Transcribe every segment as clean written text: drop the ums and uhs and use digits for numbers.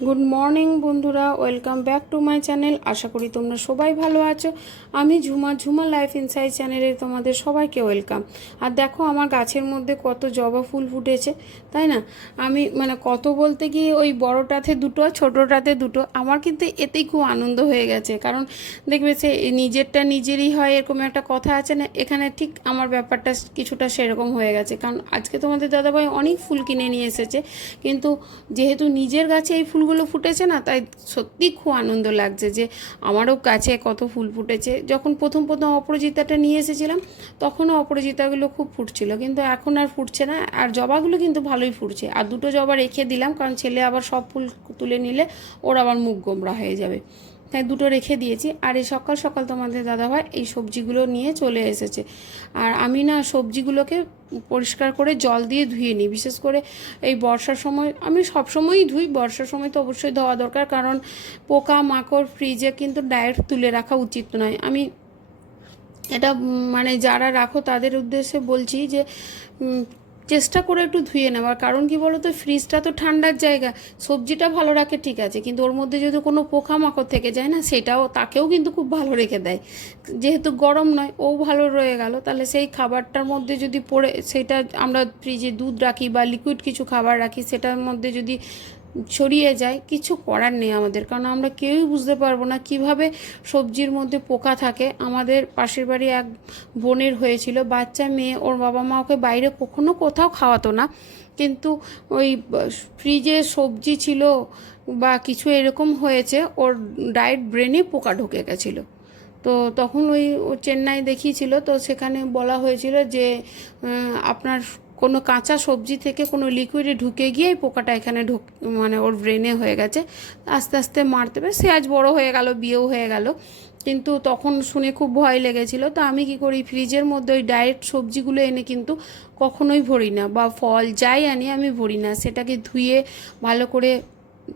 Good morning বন্ধুরা, welcome back to my channel. আশা করি তোমরা সবাই ভালো আছো। আমি ঝুমা লাইফ ইনসাইড চ্যানেলে তোমাদের সবাইকে ওয়েলকাম। আর দেখো আমার গাছের মধ্যে কত জবা ফুল ফুটেছে, তাই না? আমি কত বলতে গিয়ে ওই বড়টাতে দুটো ছোটোটাতে দুটো, আমার কিন্তু এতেই খুব আনন্দ হয়ে গেছে। কারণ দেখবে সে নিজেরটা নিজেরই হয়, এরকম একটা কথা আছে না, এখানে ঠিক আমার ব্যাপারটা কিছুটা সেরকম হয়ে গেছে। কারণ আজকে তোমাদের দাদাভাই অনেক ফুল কিনে নিয়ে এসেছে, কিন্তু যেহেতু নিজের গাছে এই ফুলগুলো ফুটেছে না, তাই সত্যি খুব আনন্দ লাগছে যে আমারও গাছে কত ফুল ফুটেছে। যখন প্রথম অপরাজিতাটা নিয়ে এসেছিলাম, তখনও অপরাজিতাগুলো খুব ফুটছিল, কিন্তু এখন আর ফুটছে না। আর জবাগুলো কিন্তু ভালোই ফুটছে। আর দুটো জবা রেখে দিলাম, কারণ ছেলে আবার সব ফুল তুলে নিলে ওর আবার মুখ গোমরা হয়ে যাবে, তাই দুটো রেখে দিয়েছি। আর এই সকাল সকাল তোমাদের দাদাভাই এই সবজিগুলো নিয়ে চলে এসেছে। আর আমি না সবজিগুলোকে পরিষ্কার করে জল দিয়ে ধুয়ে নিই। বিশেষ করে এই বর্ষার সময় আমি সবসময়ই ধুই, বর্ষার সময় তো অবশ্যই ধোয়া দরকার, কারণ পোকা মাকড় ফ্রিজে কিন্তু ডাইরেক্ট তুলে রাখা উচিত নয়। আমি এটা যারা রাখো তাদের উদ্দেশ্যে বলছি যে চেষ্টা করে একটু ধুয়ে নেওয়ার। কারণ কি বলো তো, ফ্রিজটা তো ঠান্ডার জায়গা, সবজিটা ভালো রাখে ঠিক আছে, কিন্তু ওর মধ্যে যদি কোনো পোকামাকড় থেকে যায় না, সেটাও তাকেও কিন্তু খুব ভালো রেখে দেয়। যেহেতু গরম নয়, ও ভালো রয়ে গেল, তাহলে সেই খাবারটার মধ্যে যদি পড়ে, সেটা আমরা ফ্রিজে দুধ রাখি বা লিকুইড কিছু খাবার রাখি, সেটার মধ্যে যদি ছড়িয়ে যায়, কিছু করার নেই আমাদের। কারণ আমরা কেউই বুঝতে পারবো না কিভাবে সবজির মধ্যে পোকা থাকে। আমাদের পাশের বাড়ি এক বোনের হয়েছিল, বাচ্চা মেয়ে, ওর বাবা মা ওকে বাইরে কখনো কোথাও খাওয়াতো না, কিন্তু ওই ফ্রিজে সবজি ছিল বা কিছু এরকম হয়েছে, ওর ডায়েট ব্রেনে পোকা ঢুকে গেছিলো। তো তখন ওই চেন্নাই দেখিয়েছিল, তো সেখানে বলা হয়েছিল যে আপনার কোনো কাঁচা সবজি থেকে কোনো লিকুইডে ঢুকে গিয়ে এই পোকাটা এখানে ওর ব্রেনে হয়ে গেছে, আস্তে আস্তে মারতে হবে। সে আজ বড় হয়ে গেল, বিয়েও হয়ে গেল, কিন্তু তখন শুনে খুব ভয় লেগেছিল। তো আমি কি করি, ফ্রিজের মধ্যে ওই ডাইরেক্ট সবজিগুলো এনে কিন্তু কখনোই ভরি না, বা ফল যাই আনি আমি ভরি না, সেটাকে ধুয়ে ভালো করে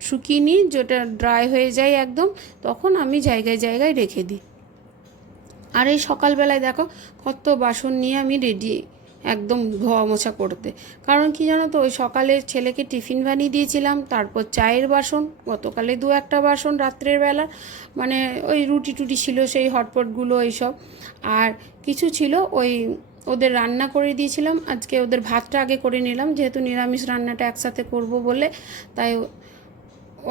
শুকিয়ে নিই, যেটা ড্রাই হয়ে যায় একদম, তখন আমি জায়গায় জায়গায় রেখে দিই। আর এই সকালবেলায় দেখো কত বাসন নিয়ে আমি রেডি, একদম ধোয়া মোছা করতে। কারণ কি জানো তো, ওই সকালে ছেলেকে টিফিন বানিয়ে দিয়েছিলাম, তারপর চায়ের বাসন, গতকালে দু একটা বাসন রাত্রের বেলা, ওই রুটি টুটি ছিল সেই হটপটগুলো এইসব। আর কিছু ছিল ওই ওদের রান্না করে দিয়েছিলাম, আজকে ওদের ভাতটা আগে করে নিলাম, যেহেতু নিরামিষ রান্নাটা একসাথে করব বলে, তাই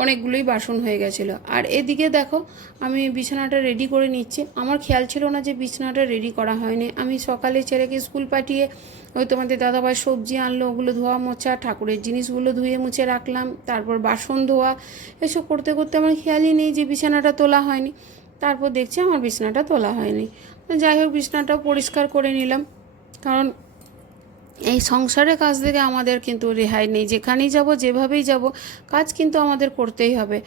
অনেকগুলোই বাসন হয়ে গেছিলো। আর এদিকে দেখো আমি বিছানাটা রেডি করে নিচ্ছি। আমার খেয়াল ছিল না যে বিছানাটা রেডি করা হয়নি। আমি সকালে ছেলেকে স্কুল পাঠিয়ে ওই তোমাদের দাদাভাই সবজি আনলো, ওগুলো ধোয়া মোছা, ঠাকুরের জিনিসগুলো ধুয়ে মুছে রাখলাম, তারপর বাসন ধোয়া, এসব করতে করতে আমার খেয়ালই নেই যে বিছানাটা তোলা হয়নি। তারপর দেখছি আমার বিছানাটা তোলা হয়নি। যাই হোক, বিছানাটাও পরিষ্কার করে নিলাম, কারণ এই সংসারের কাজ থেকে আমাদের কিন্তু রেহাই নেই। যেখানেই যাব, যেভাবেই যাব, কাজ কিন্তু আমাদের করতেই হবে।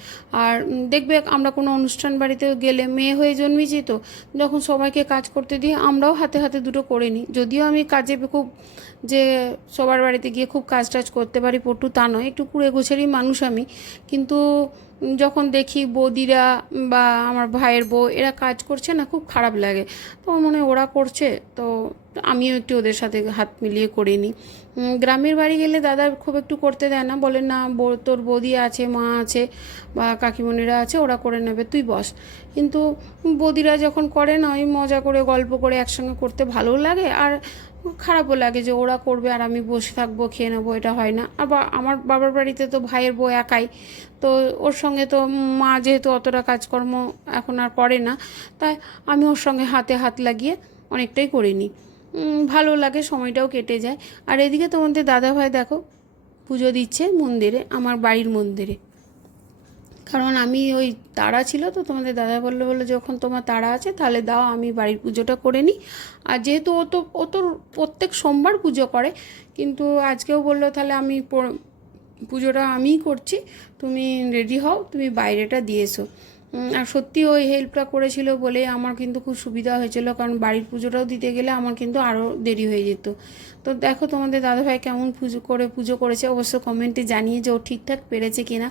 আর দেখবে আমরা কোনো অনুষ্ঠান বাড়িতে গেলে, মেয়ে হয়ে জন্মেছি তো, যখন সবাইকে কাজ করতে দিই, আমরাও হাতে হাতে দুটো করে নিই। যদিও আমি কাজে খুব, যে সবার বাড়িতে গিয়ে খুব কাজ টাজ করতে পারি পটু তা নয়, একটু কুড়ে গোছেরই মানুষ আমি, কিন্তু যখন দেখি বৌদিরা বা আমার ভাইয়ের বউ এরা কাজ করছে না, খুব খারাপ লাগে। তো মনে হয় ওরা করছে, তো আমিও একটু ওদের সাথে হাত মিলিয়ে করে নিই। গ্রামের বাড়ি গেলে দাদা খুব একটু করতে দেয় না, বলে না তোর বৌদি আছে, মা আছে বা কাকিমণিরা আছে, ওরা করে নেবে, তুই বস। কিন্তু বৌদিরা যখন করে না, ওই মজা করে গল্প করে একসঙ্গে করতে ভালোও লাগে, আর খারাপও লাগে যে ওরা করবে আর আমি বসে থাকবো খেয়ে নেবো, এটা হয় না। আবার আমার বাবার বাড়িতে তো ভাইয়ের বউ একাই, তো ওর সঙ্গে তো মা যেহেতু অতটা কাজকর্ম এখন আর করে না, তাই আমি ওর সঙ্গে হাতে হাত লাগিয়ে অনেকটাই করে নিই। ভালো লাগে, সময়টাও কেটে যায়। আর এদিকে তোমাদের দাদাভাই দেখো পুজো দিচ্ছে মন্দিরে, আমার বাড়ির মন্দিরে। কারণ আমি ওই তাড়া ছিল, তো তোমাদের দাদা বললো যখন তোমার তাড়া আছে তাহলে দাও, আমি বাড়ির পুজোটা করে নিই। আর যেহেতু ও তো প্রত্যেক সোমবার পুজো করে, কিন্তু আজকেও বললো তাহলে আমি পুজোটা আমিই করছি, তুমি রেডি হও, তুমি বাইরেটা দিয়ে এসো। আর সত্যি ওই হেল্পটা করেছিল বলে আমার কিন্তু খুব সুবিধা হয়েছিল, কারণ বাড়ির পুজোটাও দিতে গেলে আমার কিন্তু আরও দেরি হয়ে যেত। তো দেখো তোমাদের দাদাভাই কেমন পুজো করেছে, অবশ্য কমেন্টে জানিয়ে যে ও ঠিকঠাক পেরেছে কিনা।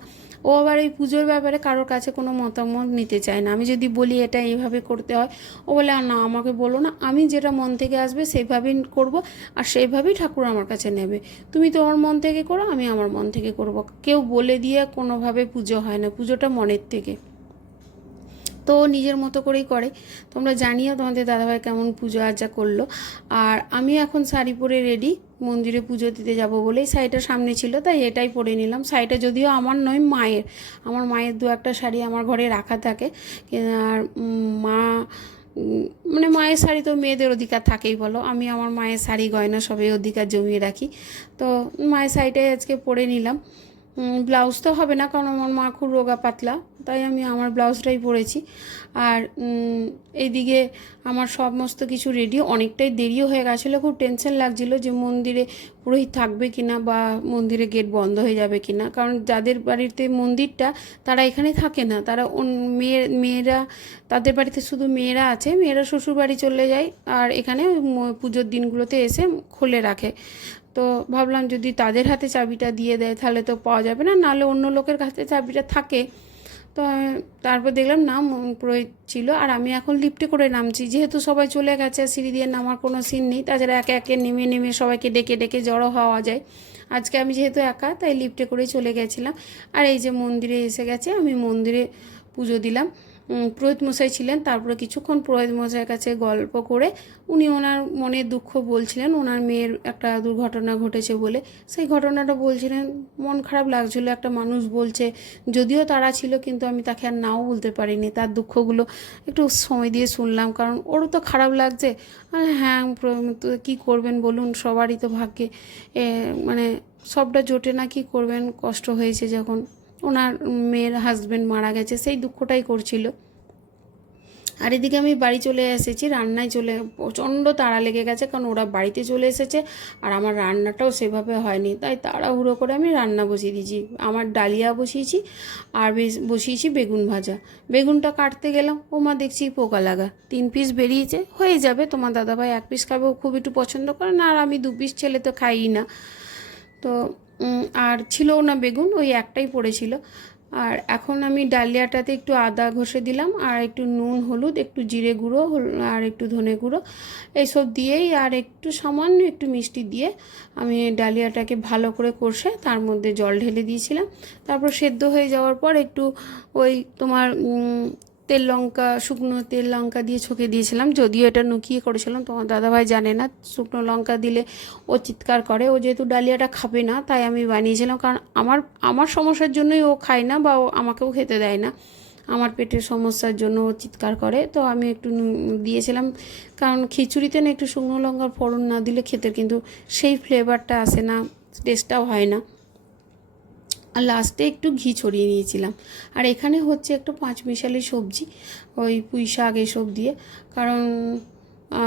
ও আবার এই পুজোর ব্যাপারে কারোর কাছে কোনো মতামত নিতে চায় না। আমি যদি বলি এটা এইভাবে করতে হয়, ও বলে না আমাকে বলো না, আমি যেটা মন থেকে আসবে সেইভাবেই করব, আর সেইভাবেই ঠাকুর আমার কাছে নেবে। তুমি তো আমার মন থেকে করো, আমি আমার মন থেকে করব। কেউ বলে দিয়ে কোনোভাবে পুজো হয় না, পুজোটা মনের থেকে। তো নিজের মতো করেই করে। তোমরা জানিও তোমাদের দাদাভাই কেমন পুজো আর্চা করলো। আর আমি এখন শাড়ি পরে রেডি, মন্দিরে পুজো দিতে যাব বলেই শাড়িটা সামনে ছিল, তাই এটাই পরে নিলাম। শাড়িটা যদিও আমার নয়, মায়ের। আমার মায়ের দু একটা শাড়ি আমার ঘরে রাখা থাকে, আর মা মানে মায়ের শাড়ি তো মেয়েদের অধিকার থাকেই বলো, আমি আমার মায়ের শাড়ি গয়না সবই অধিকার জমিয়ে রাখি। তো মায়ের শাড়িটাই আজকে পরে নিলাম। ব্লাউজ তো হবে না, কারণ আমার মা খুব রোগা পাতলা, তাই আমি আমার ব্লাউজটাই পরেছি। আর এইদিকে আমার সমস্ত কিছু রেডি, অনেকটাই দেরিও হয়ে গেছিলো, খুব টেনশন লাগছিলো যে মন্দিরে পুরোহিত থাকবে কিনা, বা মন্দিরে গেট বন্ধ হয়ে যাবে কিনা। কারণ যাদের বাড়িতে মন্দিরটা তারা এখানে থাকে না, তারা মেয়েরা, তাদের বাড়িতে শুধু মেয়েরা আছে, মেয়েরা শ্বশুর বাড়ি চলে যায়, আর এখানে পুজোর দিনগুলোতে এসে খুলে রাখে। তো ভাবলাম যদি তাদের হাতে চাবিটা দিয়ে দেয় তাহলে তো পাওয়া যাবে না, নাহলে অন্য লোকের কাছে চাবিটা থাকে। তো তারপর দেখলাম না পুরোহিত ছিল। আর আমি এখন লিফটে করে নামছি, যেহেতু সবাই চলে গেছে, সিঁড়ি দিয়ে নামার কোনো সিন নেই, তাছাড়া একে একে নেমে নেমে সবাইকে ডেকে ডেকে জড়ো হওয়া যায়। আজকে আমি যেহেতু একা, তাই লিফটে করেই চলে গেছিলাম। আর এই যে মন্দিরে এসে গেছে, আমি মন্দিরে পুজো দিলাম। পুরোহিত মশাই ছিলেন, তারপরে কিছুক্ষণ পুরোহিত মশাইয়ের কাছে গল্প করে উনি ওনার মনের দুঃখ বলছিলেন, ওনার মেয়ের একটা দুর্ঘটনা ঘটেছে বলে সেই ঘটনাটা বলছিলেন। মন খারাপ লাগছিলো, একটা মানুষ বলছে, যদিও তারা ছিল, কিন্তু আমি তাকে আর নাও বলতে পারিনি। তার দুঃখগুলো একটু সময় দিয়ে শুনলাম, কারণ ওরও তো খারাপ লাগছে। হ্যাঁ, তো কী করবেন বলুন, সবারই তো ভাগ্যে মানে সবটা জোটে না, কী করবেন, কষ্ট হয়েছে যখন। ওনার মেয়ের হাজব্যান্ড মারা গেছে, সেই দুঃখটাই করছিল। আর এদিকে আমি বাড়ি চলে এসেছি, রান্নায় প্রচণ্ড তাড়া লেগে গেছে, কারণ ওরা বাড়িতে চলে এসেছে, আর আমার রান্নাটাও সেভাবে হয়নি, তাই তাড়াহুড়ো করে আমি রান্না বসিয়ে দিয়েছি। আমার ডালিয়া বসিয়েছি, আর বসিয়েছি বেগুন ভাজা। বেগুনটা কাটতে গেলাম, মা দেখছি পোকা লাগা, 3 পিস বেরিয়েছে, হয়ে যাবে। তোমার দাদাভাই 1 পিস খাবে, ও খুব একটু পছন্দ করে না, আর আমি 2 পিস, ছেলে তো খাই না। তো আর ছিলও না বেগুন, ওই একটাই পড়েছিল। আর এখন আমি ডালিয়াটাতে একটু আদা ঘষে দিলাম, আর একটু নুন, হলুদ, একটু জিরে গুঁড়ো, আর একটু ধনে গুঁড়ো, এইসব দিয়েই, আর একটু সামান্য একটু মিষ্টি দিয়ে আমি ডালিয়াটাকে ভালো করে কষে তার মধ্যে জল ঢেলে দিয়েছিলাম। তারপর সেদ্ধ হয়ে যাওয়ার পর একটু ওই তোমার শুকনো তেল লঙ্কা দিয়ে ছকে দিয়েছিলাম, যদিও এটা নুকিয়ে করেছিলাম, তোমার দাদাভাই জানে না শুকনো লঙ্কা দিলে ও চিৎকার করে। ও যেহেতু ডালিয়াটা খাবে না, তাই আমি বানিয়েছিলাম, কারণ আমার সমস্যার জন্যই ও খায় না, বা ও আমাকেও খেতে দেয় না, আমার পেটের সমস্যার জন্য ও চিৎকার করে। তো আমি একটু দিয়েছিলাম, কারণ খিচুড়িতে না একটু শুকনো লঙ্কার ফোড়ন না দিলে খেতে কিন্তু সেই ফ্লেভারটা আসে না, টেস্টটাও হয় না। আর লাস্টে একটু ঘি ছড়িয়ে নিয়েছিলাম। আর এখানে হচ্ছে একটু 5 মিশালি সবজি, ওই পুঁই শাক এসব দিয়ে, কারণ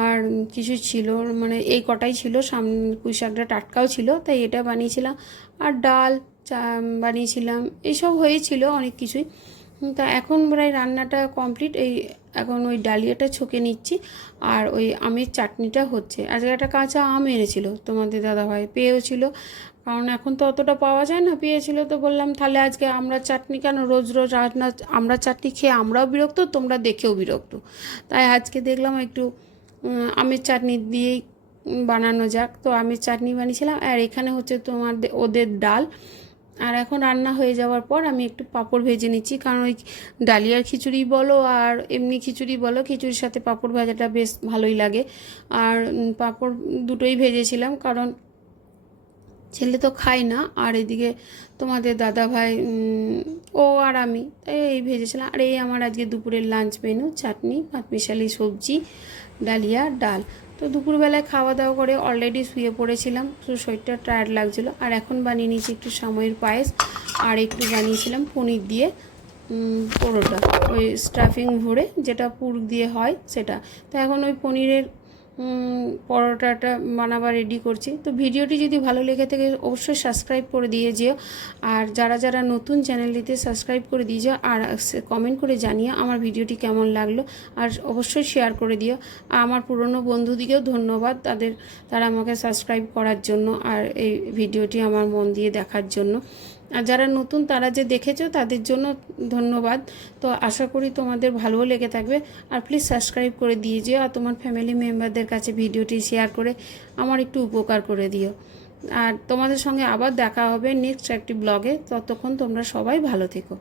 আর কিছু ছিল, মানে এই কটাই ছিল, সামনে পুঁই শাকটা টাটকাও ছিল, তাই এটা বানিয়েছিলাম। আর ডাল বানিয়েছিলাম, এইসব হয়েছিল অনেক কিছুই। তা এখন প্রায় রান্নাটা কমপ্লিট। এখন ওই ডালিয়াটা ছকে নিচ্ছি, আর ওই আমের চাটনিটা হচ্ছে। আজকে একটা কাঁচা আম এনেছিল তোমাদের দাদাভাই, পেয়েছিল, কারণ এখন তো অতটা পাওয়া যায় না, পেয়েছিল, তো বললাম তাহলে আজকে আমরা চাটনি কেন, রোজ রোজ আমরা চাটনি খেয়ে আমরাও বিরক্ত, তোমরা দেখেও বিরক্ত, তাই আজকে দেখলাম একটু আমের চাটনি দিয়েই বানানো যাক। তো আমের চাটনি বানিয়েছিলাম। আর এখানে হচ্ছে ওদের ডাল। আর এখন রান্না হয়ে যাওয়ার পর আমি একটু পাঁপড় ভেজে নিচ্ছি, কারণ ওই ডালিয়ার খিচুড়ি বলো আর এমনি খিচুড়ি বলো, খিচুড়ির সাথে পাঁপড় ভাজাটা বেশ ভালোই লাগে। আর পাঁপড় দুটোই ভেজেছিলাম, কারণ ছেলে তো খায় না, আর এদিকে তোমাদের দাদাভাই ও আর আমি, তাই এই ভেজেছিলাম। আর এই আমার আজকে দুপুরের লাঞ্চ মেনু, চাটনি, 5 মিশালি সবজি, ডালিয়া, ডাল। তো দুপুরবেলায় খাওয়া দাওয়া করে অলরেডি শুয়ে পড়েছিলাম, তো শরীরটা টায়ার্ড লাগছিলো। আর এখন বানিয়ে নিয়েছি একটু সাময়ের পায়েস, আর একটু বানিয়েছিলাম পনির দিয়ে পরোটা, ওই স্টাফিং ভরে যেটা পুর দিয়ে হয় সেটা। তো এখন ওই পনিরের পরোটাটা বানাবার রেডি করছি। তো ভিডিওটি যদি ভালো লেগে থাকে অবশ্যই সাবস্ক্রাইব করে দিয়ে যেও, আর যারা যারা নতুন চ্যানেলটিতে সাবস্ক্রাইব করে দিয়ে যাও, আর কমেন্ট করে জানিও আমার ভিডিওটি কেমন লাগলো, আর অবশ্যই শেয়ার করে দিও। আর আমার পুরনো বন্ধুদিকেও ধন্যবাদ, তারা আমাকে সাবস্ক্রাইব করার জন্য আর এই ভিডিওটি আমার মন দিয়ে দেখার জন্য। আর যারা নতুন তারা যে দেখেছো তাদের জন্য ধন্যবাদ। তো আশা করি তোমাদের ভালোও লেগে থাকবে, আর প্লিজ সাবস্ক্রাইব করে দিয়ে যেও, আর তোমার ফ্যামিলি মেম্বারদের কাছে ভিডিওটি শেয়ার করে আমার একটু উপকার করে দিও। আর তোমাদের সঙ্গে আবার দেখা হবে নেক্সট একটি ব্লগে। ততক্ষণ তোমরা সবাই ভালো থেকো।